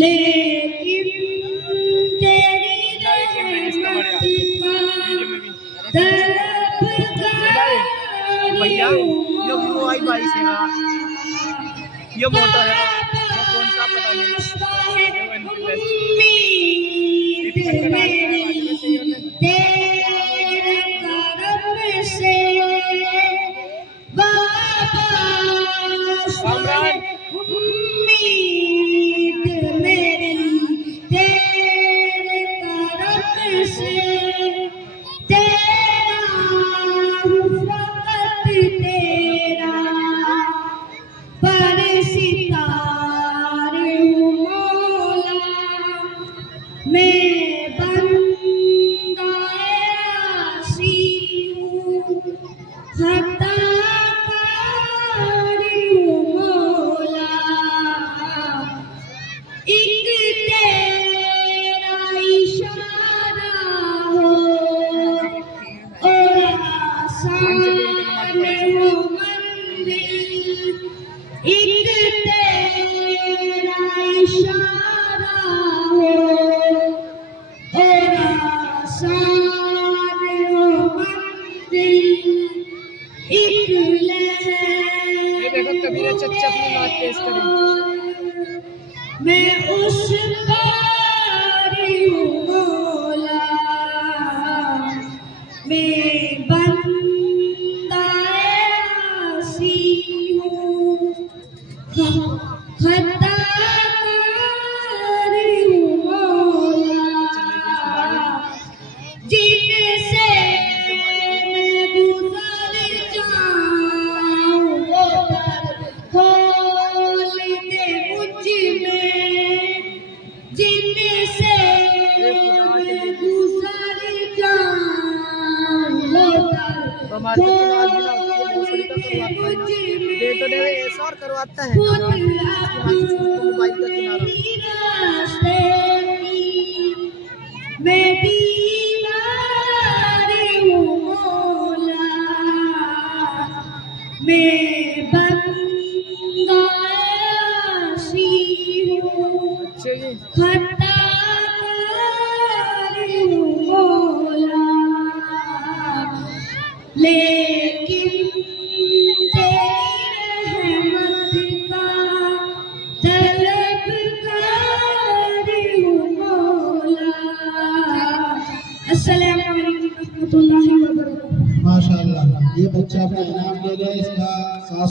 लेकिन तेरी भैया ये वो आई बाई से ये मोटा है वो कौन सा पता नहीं मैं बंदा आसी हूँ खताकारियों मौला एक तेरा इशारा हो और आसान हो मंजिल एक तेरा इशारा हो और आसान हो मंजिल एक लहर देखो कबीरा चच्चा अपनी बात पेश करें मैं उस कारी हूँ मौला मैं बंदा आसी हूँ खताकारियों मौला जिनसे मैं गुजर जाऊँ वो दर खोल दे मुझ में जिनसे मैं गुजर जाऊँ वो दर खोल दे मुझ ये तो में देवे ऐसा और करवाता है मोबाइल का किनारा मैं दीवार हूँ मौला मैं बंदा आसी हूँ अच्छे जी खताकारियों मौला लेकिन तेरी रहमत का तलबगारियों मौला। अस्सलामु अलैकुम रहमतुल्लाहि व बरकातहू। माशाअल्लाह, ये बच्चा अपना इनाम ले गया। इसका